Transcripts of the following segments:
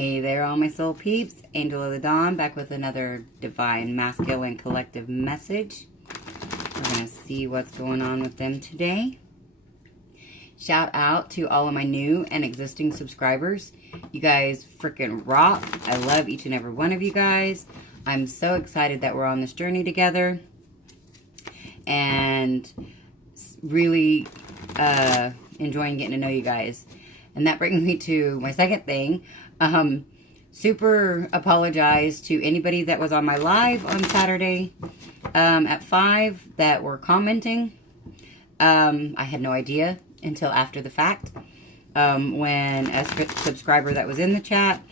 Hey there, all my soul peeps. Angel of the Dawn, back with another divine, masculine, collective message. We're going to see what's going on with them today. Shout out to all of my new and existing subscribers. You guys freaking rock. I love each and every one of you guys. I'm so excited that we're on this journey together. And really enjoying getting to know you guys. And that brings me to my second thing. Super apologize to anybody that was on my live on Saturday at 5 that were commenting. I had no idea until after the fact when a subscriber that was in the chat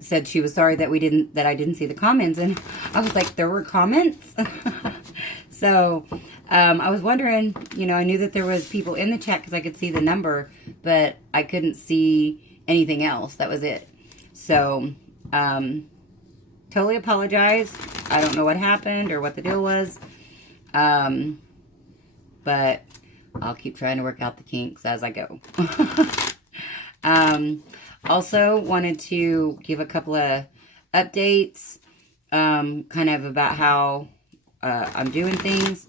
said she was sorry that I didn't see the comments, and I was like, there were comments. So I was wondering, I knew that there was people in the chat because I could see the number, but I couldn't see anything else. That was it. So totally apologize. I don't know what happened or what the deal was. But I'll keep trying to work out the kinks as I go. Also wanted to give a couple of updates, kind of about how I'm doing things.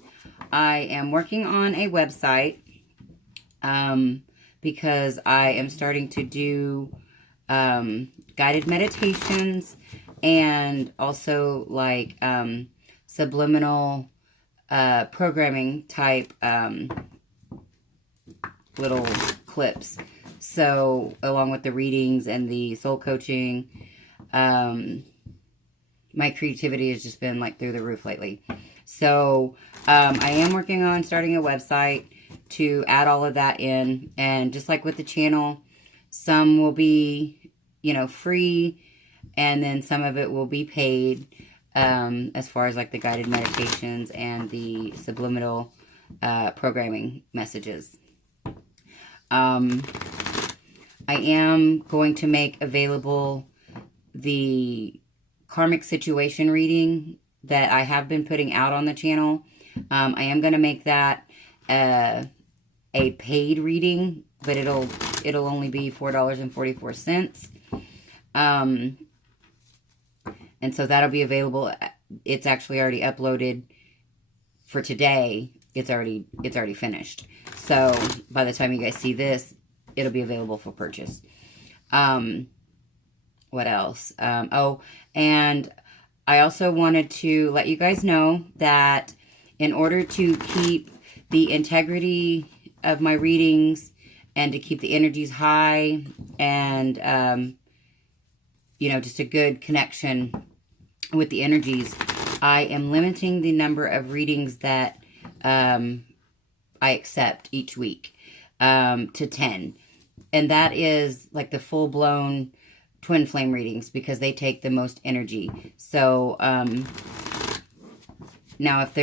I am working on a website, because I am starting to do, guided meditations and also like, subliminal, programming type, little clips. So along with the readings and the soul coaching, my creativity has just been like through the roof lately. So I am working on starting a website to add all of that in. And just like with the channel, some will be, free, and then some of it will be paid, as far as like the guided meditations and the subliminal programming messages. I am going to make available the karmic situation reading that I have been putting out on the channel. I am going to make that a paid reading, but it'll only be $4.44. And so that'll be available. It's actually already uploaded for today. It's already finished. So by the time you guys see this, it'll be available for purchase. What else? Oh, and I also wanted to let you guys know that in order to keep the integrity of my readings and to keep the energies high and, just a good connection with the energies, I am limiting the number of readings that I accept each week to 10. And that is like the full-blown twin flame readings because they take the most energy. So now if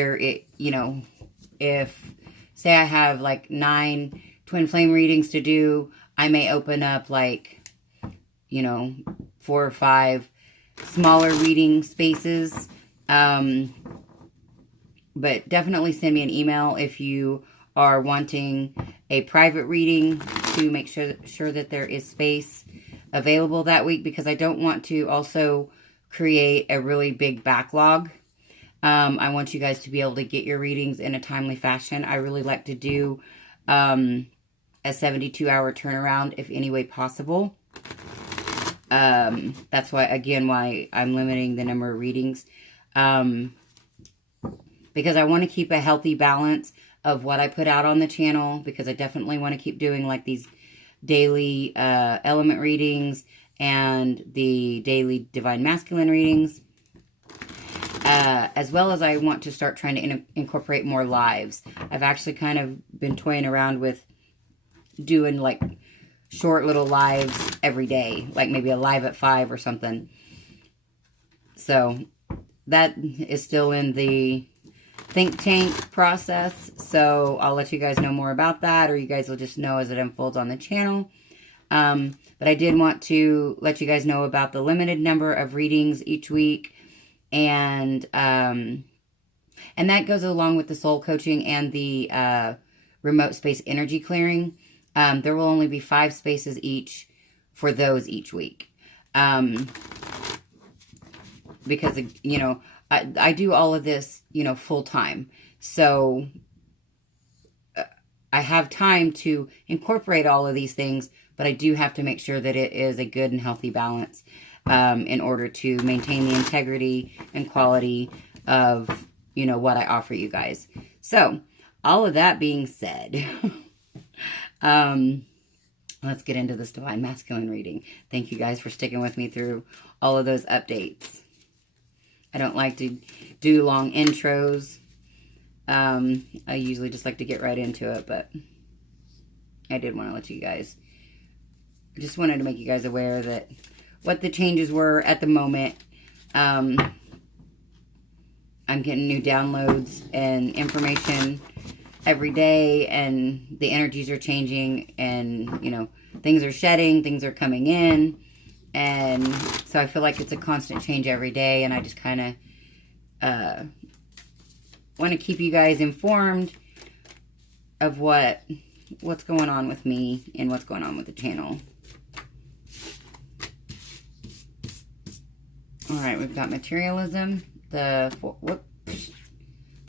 if say I have like 9 twin flame readings to do, I may open up like 4 or 5 smaller reading spaces. But definitely send me an email if you are wanting a private reading to make sure that there is space available that week, because I don't want to also create a really big backlog. I want you guys to be able to get your readings in a timely fashion. I really like to do a 72-hour turnaround if any way possible. That's why I'm limiting the number of readings. Because I want to keep a healthy balance of what I put out on the channel, because I definitely want to keep doing like these daily element readings and the daily divine masculine readings, as well as I want to start trying to incorporate more lives. I've actually kind of been toying around with doing like short little lives every day, like maybe a live at 5 or something. So that is still in the think tank process, so I'll let you guys know more about that, or you guys will just know as it unfolds on the channel. But I did want to let you guys know about the limited number of readings each week, and that goes along with the soul coaching and the remote space energy clearing. There will only be 5 spaces each for those each week. Because, you know, I do all of this, you know, full time. So I have time to incorporate all of these things, but I do have to make sure that it is a good and healthy balance in order to maintain the integrity and quality of, you know, what I offer you guys. So, all of that being said, let's get into this Divine Masculine reading. Thank you guys for sticking with me through all of those updates. I don't like to do long intros. I usually just like to get right into it, but I did want to let you guys, just wanted to make you guys aware that what the changes were at the moment. I'm getting new downloads and information every day, and the energies are changing, and, you know, things are shedding, things are coming in, and so I feel like it's a constant change every day, and I just kind of want to keep you guys informed of what's going on with me and what's going on with the channel. All right, we've got materialism, the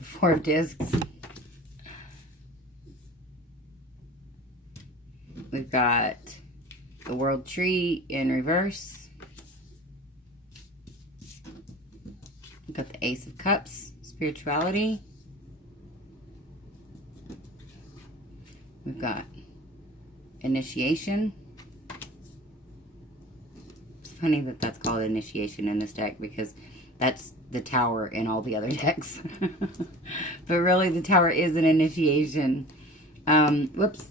4 of discs. We've got the world tree in reverse. We've got the ace of cups, spirituality. We've got initiation. It's funny that that's called initiation in this deck, because that's the tower in all the other decks. But really, the tower is an initiation. Whoops.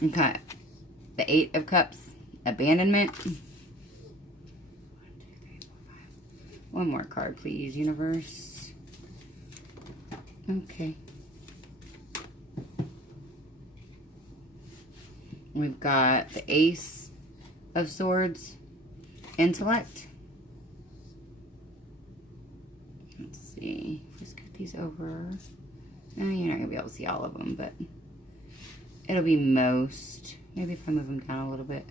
Okay. The 8 of cups, abandonment. 1, 2, 3, 4, 5. One more card, please, universe. Okay. We've got the ace of swords, intellect. Let's see. Let's get these over. No, you're not going to be able to see all of them, but it'll be most. Maybe if I move them down a little bit.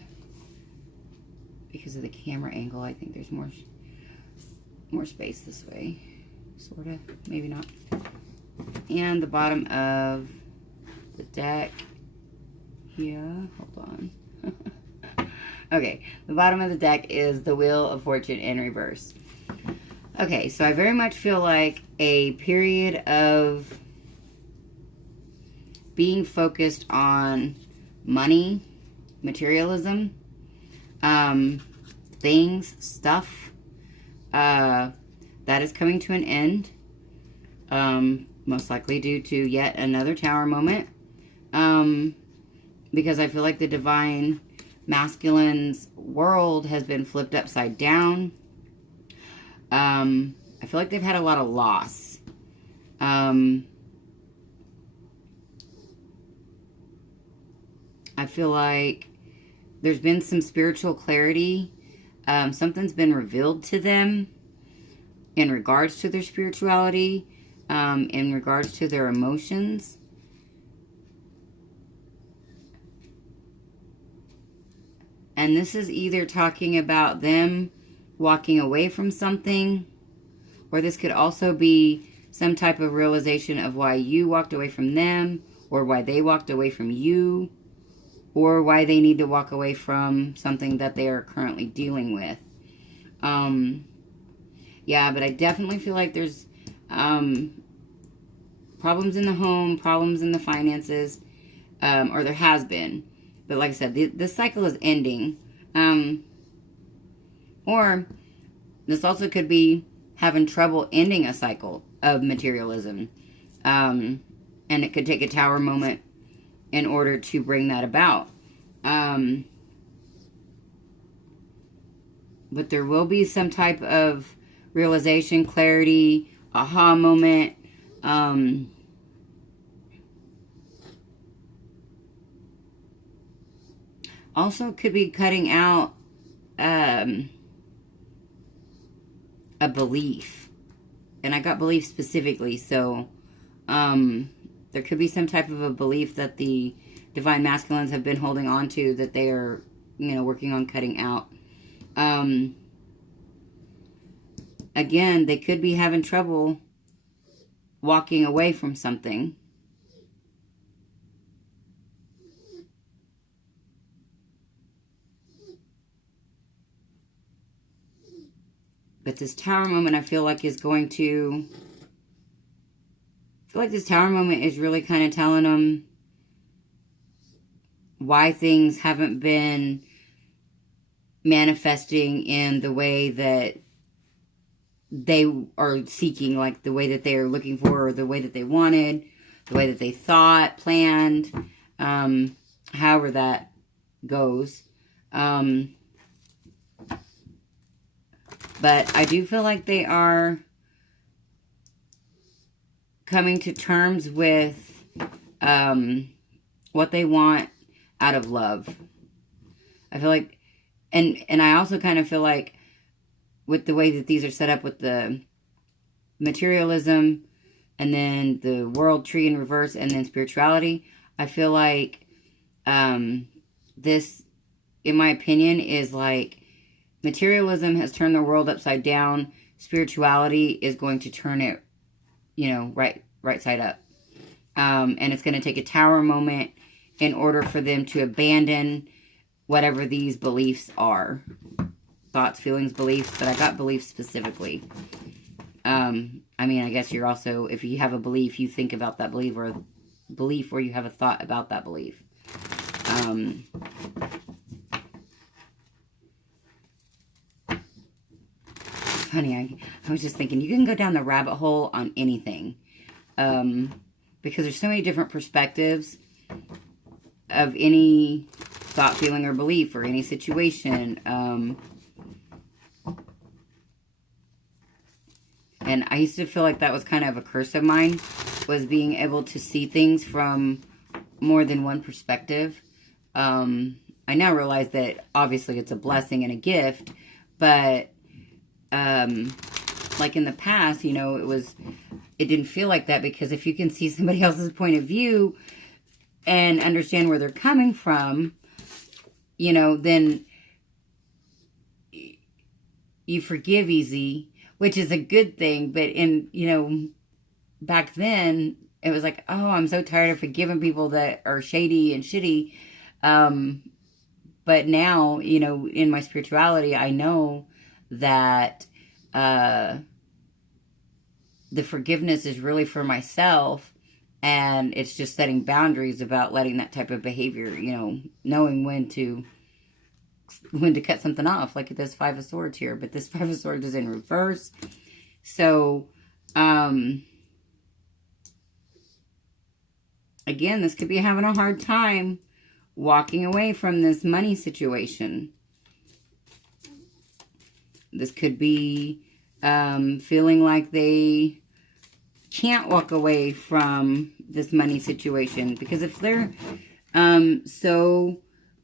Because of the camera angle, I think there's more space this way. Sort of. Maybe not. And the bottom of the deck here. Hold on. Okay. The bottom of the deck is the Wheel of Fortune in reverse. Okay. So I very much feel like a period of being focused on money, materialism, things, stuff, that is coming to an end, most likely due to yet another tower moment, because I feel like the Divine Masculine's world has been flipped upside down. I feel like they've had a lot of loss. I feel like there's been some spiritual clarity. Something's been revealed to them in regards to their spirituality, in regards to their emotions. And this is either talking about them walking away from something, or this could also be some type of realization of why you walked away from them, or why they walked away from you, or why they need to walk away from something that they are currently dealing with. Yeah, but I definitely feel like there's problems in the home, problems in the finances, or there has been. But like I said, this cycle is ending. Or this also could be having trouble ending a cycle of materialism. And it could take a tower moment in order to bring that about. But there will be some type of realization, clarity, aha moment. Also could be cutting out a belief. And I got belief specifically, so there's There could be some type of a belief that the divine masculines have been holding on to that they are, working on cutting out. Again, they could be having trouble walking away from something. But this Tower moment, I feel like is going to... I feel like this Tower moment is really kind of telling them why things haven't been manifesting in the way that they are seeking, like the way that they are looking for, or the way that they wanted, the way that they thought, planned, however that goes. But I do feel like they are coming to terms with what they want out of love. I feel like, and I also kind of feel like with the way that these are set up with the materialism and then the world tree in reverse and then spirituality, I feel like this, in my opinion, is like materialism has turned the world upside down. Spirituality is going to turn it, right side up. And it's going to take a Tower moment in order for them to abandon whatever these beliefs are. Thoughts, feelings, beliefs, but I got beliefs specifically. I guess you're also, if you have a belief, you think about that belief, or you have a thought about that belief. Funny, I was just thinking, you can go down the rabbit hole on anything. Because there's so many different perspectives of any thought, feeling, or belief, or any situation. And I used to feel like that was kind of a curse of mine, was being able to see things from more than one perspective. I now realize that obviously it's a blessing and a gift, but like in the past, it didn't feel like that, because if you can see somebody else's point of view and understand where they're coming from, then you forgive easy, which is a good thing. But back then it was like, oh, I'm so tired of forgiving people that are shady and shitty. But now, in my spirituality, I know that the forgiveness is really for myself, and it's just setting boundaries about letting that type of behavior, knowing when to cut something off, like this Five of Swords here. But this Five of Swords is in reverse. So, again, this could be having a hard time walking away from this money situation. This could be feeling like they can't walk away from this money situation, because if they're so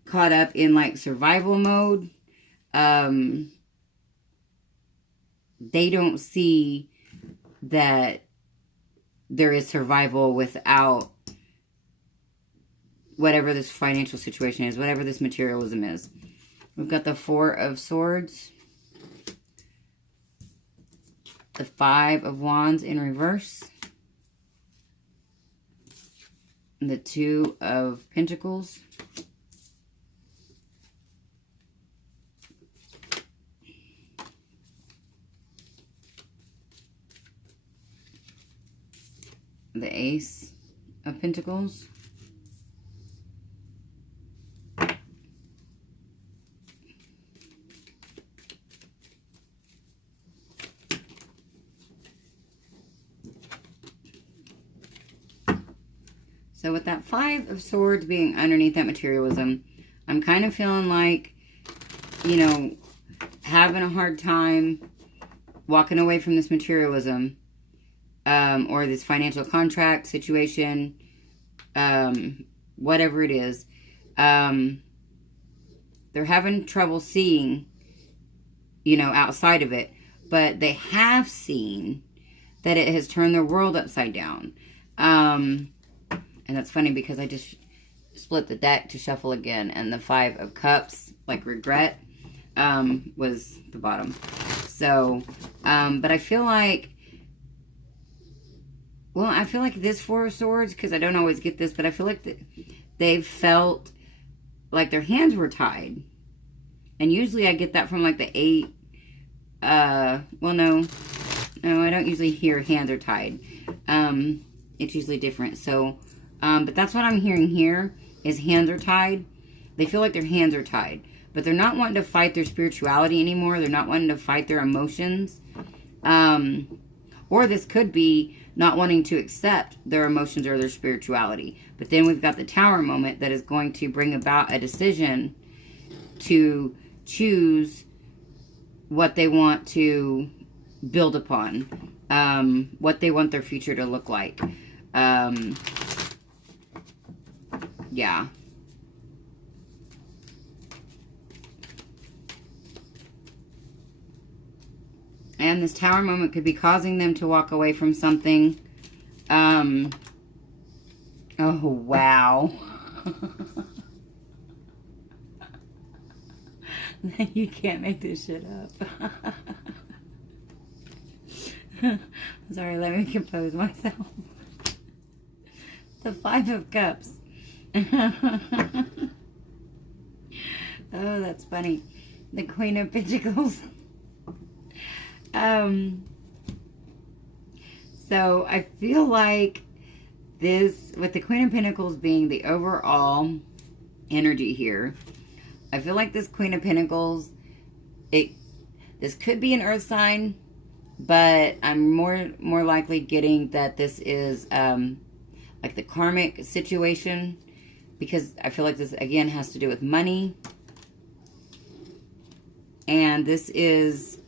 caught up in like survival mode, they don't see that there is survival without whatever this financial situation is, whatever this materialism is. We've got the Four of Swords, the Five of Wands in reverse, and the Two of Pentacles, the Ace of Pentacles, so with that Five of Swords being underneath that materialism, I'm kind of feeling like, having a hard time walking away from this materialism, or this financial contract situation, whatever it is. They're having trouble seeing, outside of it, but they have seen that it has turned their world upside down. And that's funny because I just split the deck to shuffle again. And the Five of Cups, like regret, was the bottom. So, but I feel like, well, I feel like this Four of Swords, because I don't always get this, but I feel like they've felt like their hands were tied. And usually I get that from like the Eight. Well, no, I don't usually hear hands are tied. It's usually different. So, but that's what I'm hearing here is hands are tied. They feel like their hands are tied. But they're not wanting to fight their spirituality anymore. They're not wanting to fight their emotions. Or this could be not wanting to accept their emotions or their spirituality. But then we've got the Tower moment that is going to bring about a decision to choose what they want to build upon. What they want their future to look like. Yeah. And this Tower moment could be causing them to walk away from something. Oh, wow. You can't make this shit up. Sorry, let me compose myself. The Five of Cups. Oh, that's funny. The Queen of Pentacles. So I feel like this, with the Queen of Pentacles being the overall energy here, I feel like this Queen of Pentacles, this could be an earth sign, but I'm more likely getting that this is like the karmic situation, because I feel like this again has to do with money, and this is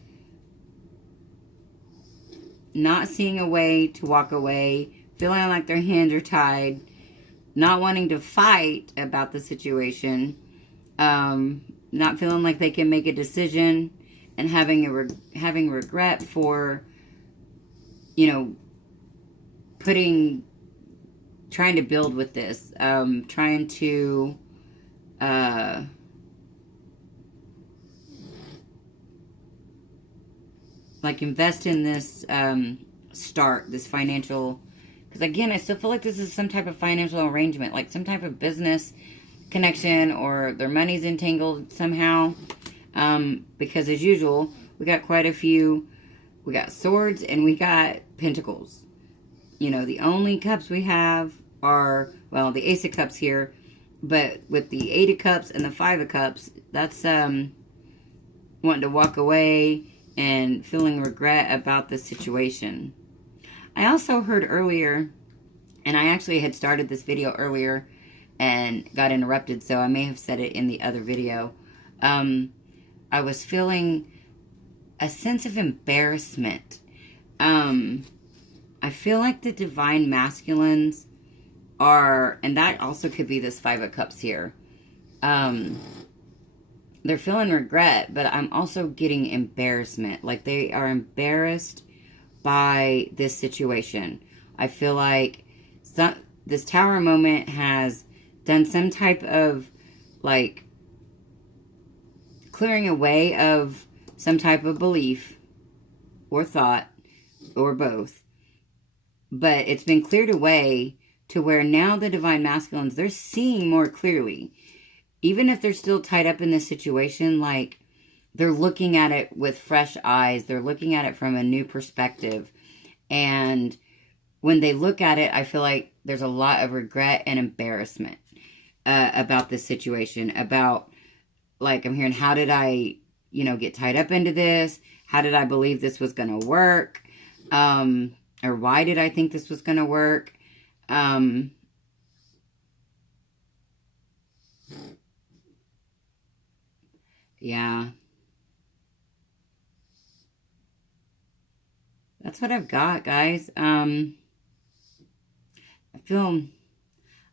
not seeing a way to walk away, feeling like their hands are tied, not wanting to fight about the situation, not feeling like they can make a decision, and having regret for, you know, trying to build with this, trying to, like invest in this, this financial, because again, I still feel like this is some type of financial arrangement, like some type of business connection, or their money's entangled somehow, because as usual, we got quite a few, we got swords and we got pentacles. You know, the only cups we have are, well, the Ace of Cups here, but with the Eight of Cups and the Five of Cups, that's wanting to walk away and feeling regret about the situation. I also heard earlier, and I actually had started this video earlier and got interrupted, so I may have said it in the other video. I was feeling a sense of embarrassment. I feel like the divine masculines are, and that also could be this Five of Cups here. They're feeling regret, but I'm also getting embarrassment. Like they are embarrassed by this situation. I feel like this Tower moment has done some type of like clearing away of some type of belief or thought or both. But it's been cleared away to where now the divine masculines, they're seeing more clearly. Even if they're still tied up in this situation, like they're looking at it with fresh eyes. They're looking at it from a new perspective. And when they look at it, I feel like there's a lot of regret and embarrassment about this situation. About, like, I'm hearing, how did I, get tied up into this? How did I believe this was going to work? Or why did I think this was going to work? Yeah. That's what I've got, guys. I feel,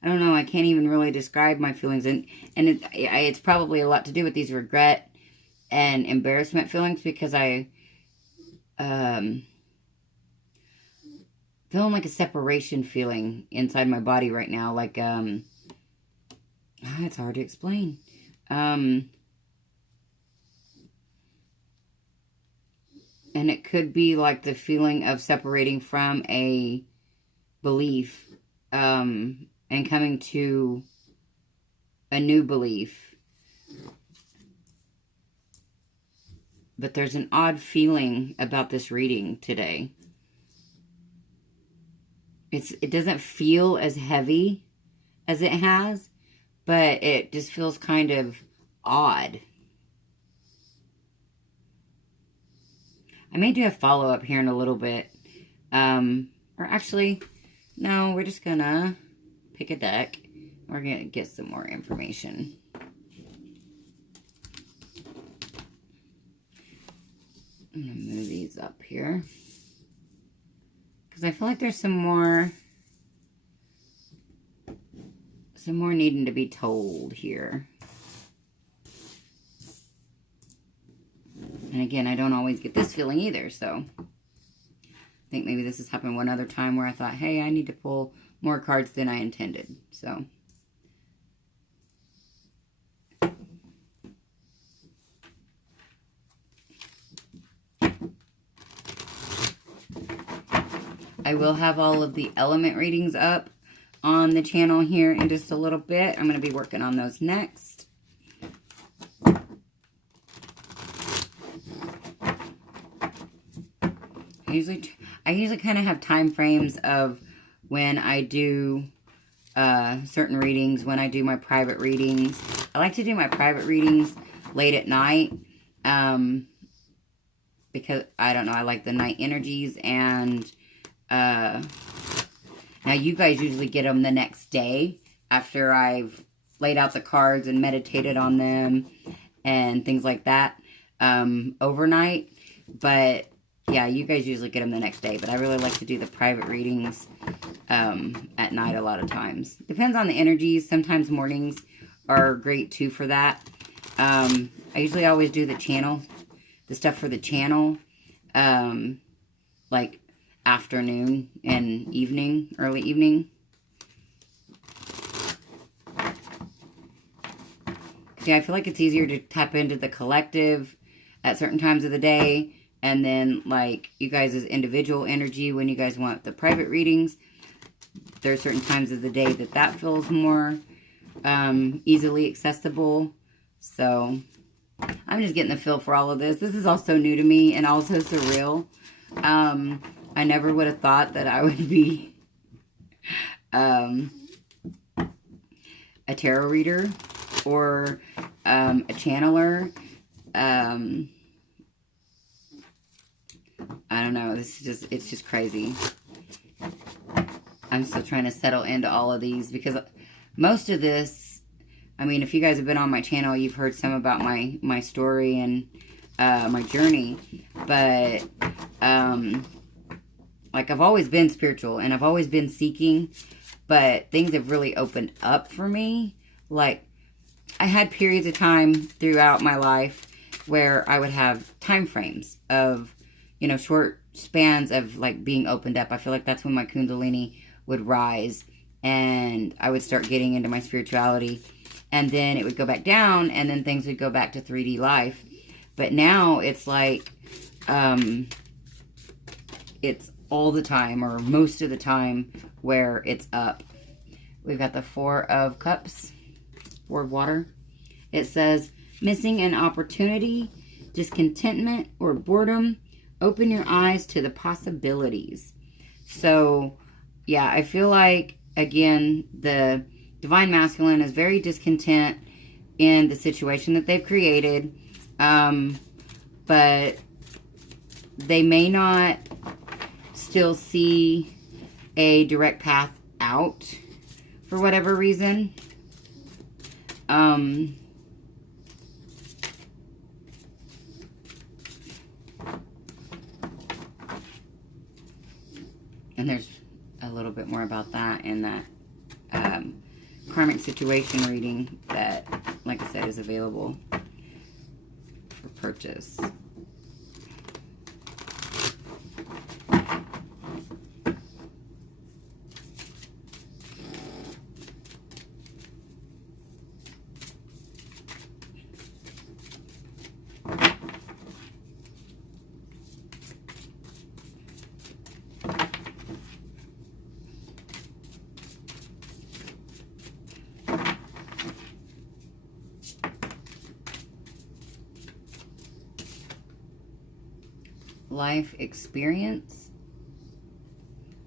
I don't know, I can't even really describe my feelings. And it's probably a lot to do with these regret and embarrassment feelings, because I feeling like a separation feeling inside my body right now. Like, it's hard to explain. And it could be like the feeling of separating from a belief, and coming to a new belief. But there's an odd feeling about this reading today. It doesn't feel as heavy as it has, but it just feels kind of odd. I may do a follow-up here in a little bit. Or actually, no, we're just gonna pick a deck. We're gonna get some more information. I'm gonna move these up here, because I feel like there's some more needing to be told here. And again, I don't always get this feeling either, so I think maybe this has happened one other time where I thought, hey, I need to pull more cards than I intended. So I will have all of the element readings up on the channel here in just a little bit. I'm going to be working on those next. I usually kind of have time frames of when I do certain readings, when I do my private readings. I like to do my private readings late at night, because, I don't know, I like the night energies, and now you guys usually get them the next day after I've laid out the cards and meditated on them and things like that overnight. But yeah, you guys usually get them the next day. But I really like to do the private readings at night a lot of times. Depends on the energies. Sometimes mornings are great too for that. I usually always do the stuff for the channel, like afternoon and evening, early evening. Yeah, I feel like it's easier to tap into the collective at certain times of the day, and then like you guys' individual energy when you guys want the private readings. There are certain times of the day that feels more easily accessible. So I'm just getting the feel for all of this. This is all so new to me and also surreal. I never would have thought that I would be a tarot reader or a channeler. I don't know. It's just crazy. I'm still trying to settle into all of these because most of this, I mean, if you guys have been on my channel, you've heard some about my story and my journey. But like, I've always been spiritual and I've always been seeking, but things have really opened up for me. Like, I had periods of time throughout my life where I would have time frames of, you know, short spans of like being opened up. I feel like that's when my Kundalini would rise and I would start getting into my spirituality, and then it would go back down, and then things would go back to 3D life. But now it's like, it's all the time, or most of the time, where it's up. We've got the Four of Cups, Four of Water. It says, missing an opportunity, discontentment, or boredom. Open your eyes to the possibilities. So, yeah, I feel like, again, the Divine Masculine is very discontent in the situation that they've created. But they may not still see a direct path out for whatever reason. And there's a little bit more about that in that karmic situation reading that, like I said, is available for purchase. life experience.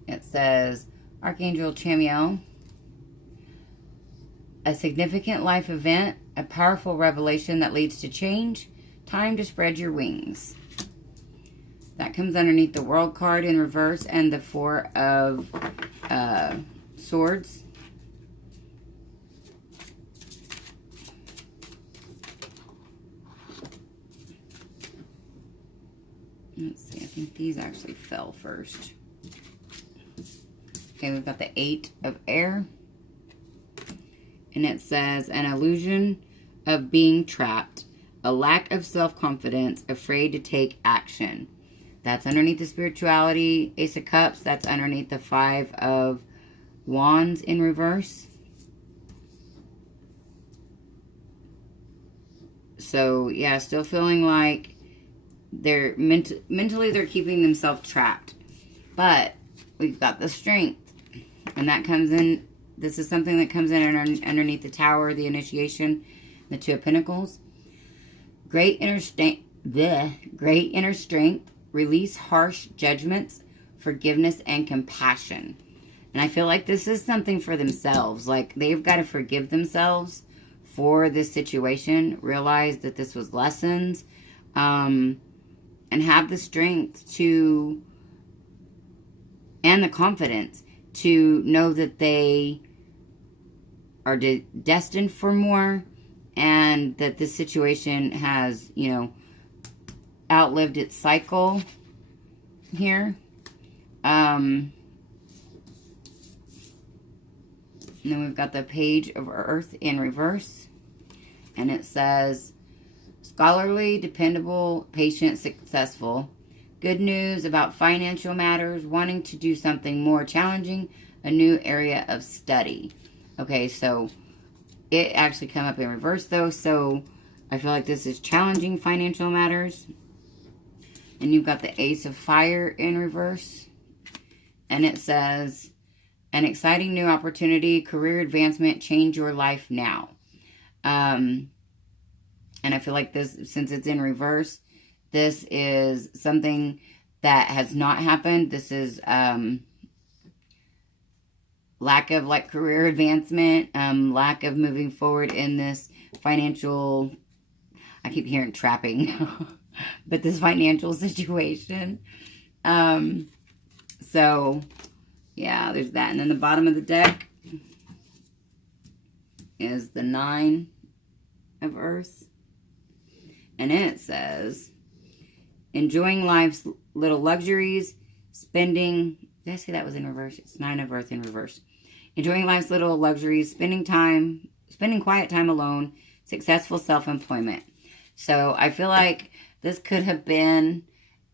It says, Archangel Chamiel, a significant life event, a powerful revelation that leads to change, time to spread your wings. That comes underneath the World card in reverse and the Four of Swords. Let's see, I think these actually fell first. Okay, we've got the Eight of Air. And it says, an illusion of being trapped, a lack of self-confidence, afraid to take action. That's underneath the spirituality. Ace of Cups, that's underneath the Five of Wands in reverse. So, yeah, still feeling like they're mentally they're keeping themselves trapped. But we've got the Strength. And that comes in, this is something that comes in underneath the Tower, the Initiation, the Two of Pentacles. Great inner strength, release harsh judgments, forgiveness, and compassion. And I feel like this is something for themselves. Like, they've got to forgive themselves for this situation, realize that this was lessons, and have the strength to, and the confidence to know that they are destined for more, and that this situation has, you know, outlived its cycle here. And then we've got the Page of Earth in reverse. And it says, scholarly, dependable, patient, successful. Good news about financial matters, wanting to do something more challenging, a new area of study. Okay, so it actually come up in reverse though, so I feel like this is challenging financial matters. And you've got the Ace of Fire in reverse. And it says, an exciting new opportunity, career advancement, change your life now. And I feel like this, since it's in reverse, this is something that has not happened. This is lack of like career advancement, lack of moving forward in this financial, I keep hearing trapping, but this financial situation. So yeah, there's that. And then the bottom of the deck is the Nine of Earth. And it says, enjoying life's little luxuries, spending, did I say that was in reverse? It's Nine of Earth in reverse. Enjoying life's little luxuries, spending quiet time alone, successful self-employment. So I feel like this could have been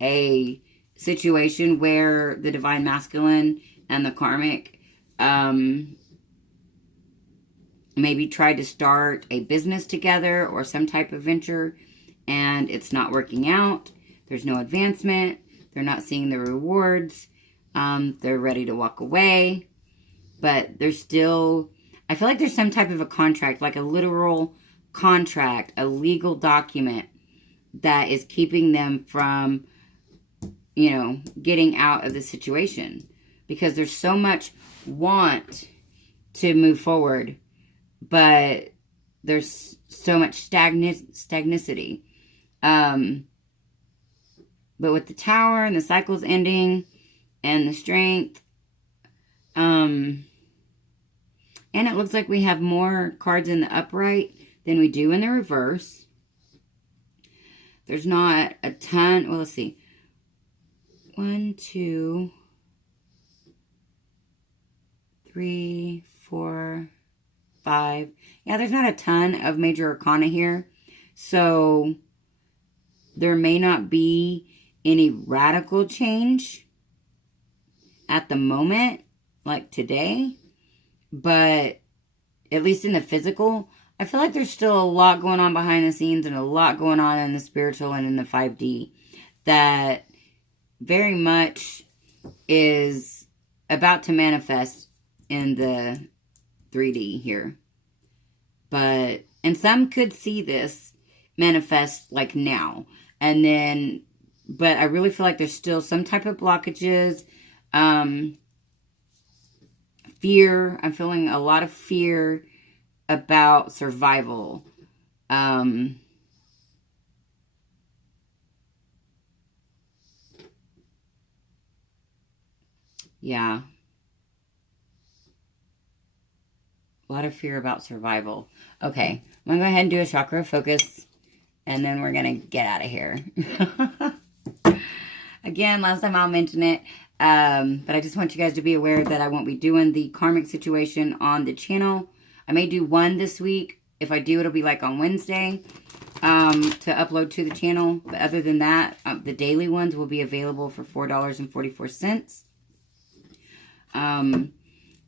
a situation where the Divine Masculine and the Karmic maybe tried to start a business together or some type of venture, and it's not working out. There's no advancement. They're not seeing the rewards. They're ready to walk away. But there's still, I feel like there's some type of a contract, like a literal contract, a legal document that is keeping them from, you know, getting out of the situation. Because there's so much want to move forward, but there's so much stagnicity. But with the Tower and the cycles ending and the Strength, and it looks like we have more cards in the upright than we do in the reverse. There's not a ton. Well, let's see. 1, 2, 3, 4, 5. Yeah, there's not a ton of major arcana here. So there may not be any radical change at the moment, like today. But at least in the physical, I feel like there's still a lot going on behind the scenes and a lot going on in the spiritual and in the 5D that very much is about to manifest in the 3D here. But, and some could see this manifest like now. And then but I really feel like there's still some type of blockages. Fear. I'm feeling a lot of fear about survival. Yeah. A lot of fear about survival. Okay. I'm going to go ahead and do a chakra focus. And then we're going to get out of here. Again, last time I'll mention it. But I just want you guys to be aware that I won't be doing the karmic situation on the channel. I may do one this week. If I do, it'll be like on Wednesday to upload to the channel. But other than that, the daily ones will be available for $4.44. And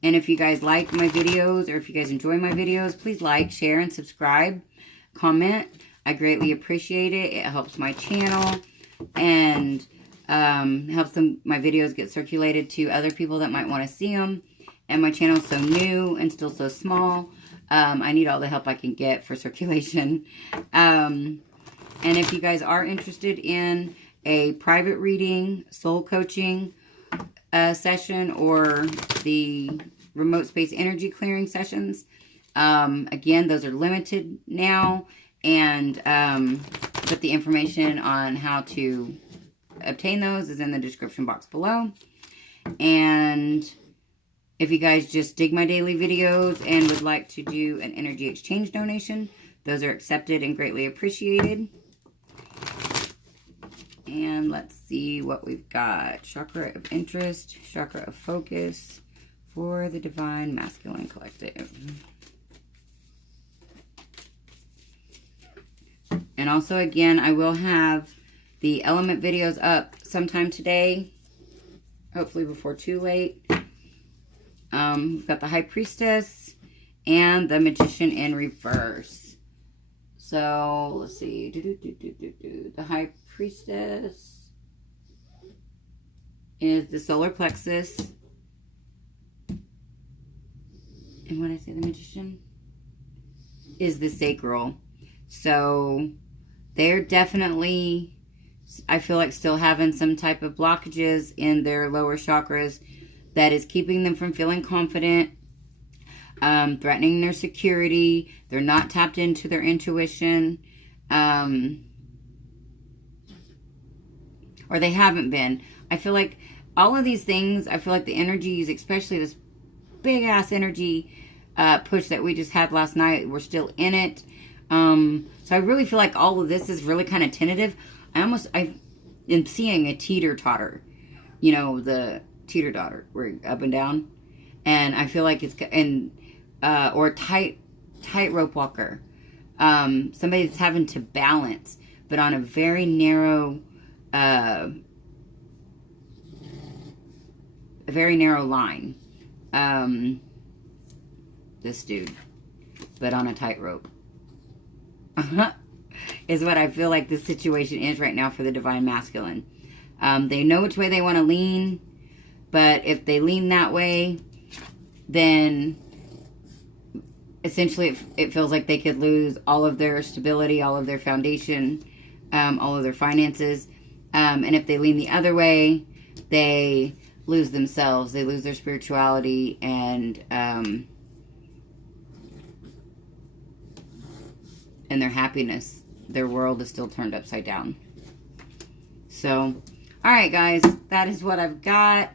if you guys like my videos or if you guys enjoy my videos, please like, share, and subscribe. Comment. I greatly appreciate it. It helps my channel and helps my videos get circulated to other people that might want to see them. And my channel is so new and still so small. I need all the help I can get for circulation. And if you guys are interested in a private reading, soul coaching session, or the remote space energy clearing sessions, again, those are limited now. And but the information on how to obtain those is in the description box below. And if you guys just dig my daily videos and would like to do an energy exchange donation, those are accepted and greatly appreciated. And let's see what we've got. Chakra of interest, chakra of focus for the Divine Masculine Collective. And also, again, I will have the element videos up sometime today. Hopefully before too late. We've got the High Priestess and the Magician in reverse. So, let's see. The High Priestess is the solar plexus. And when I say the Magician, is the sacral. So, they're definitely, I feel like, still having some type of blockages in their lower chakras that is keeping them from feeling confident, threatening their security. They're not tapped into their intuition, or they haven't been. I feel like all of these things, I feel like the energies, especially this big-ass energy push that we just had last night, we're still in it. So I really feel like all of this is really kind of tentative. I am seeing a teeter-totter. You know, the teeter-totter, where up and down. And I feel like it's, or a tightrope walker. Somebody that's having to balance, but on a very narrow, line. This dude. But on a tightrope. Is what I feel like this situation is right now for the Divine Masculine. They know which way they want to lean, but if they lean that way, then essentially it feels like they could lose all of their stability, all of their foundation, all of their finances. And if they lean the other way, they lose themselves. They lose their spirituality and their happiness. Their world is still turned upside down. So, alright guys, that is what I've got.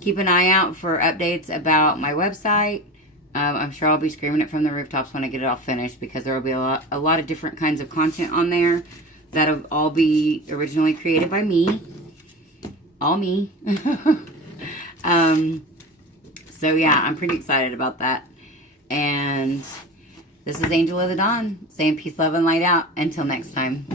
Keep an eye out for updates about my website. I'm sure I'll be screaming it from the rooftops when I get it all finished, because there will be a lot of different kinds of content on there that'll all be originally created by me. All me. So yeah, I'm pretty excited about that. And this is Angel of the Dawn saying peace, love, and light out. Until next time.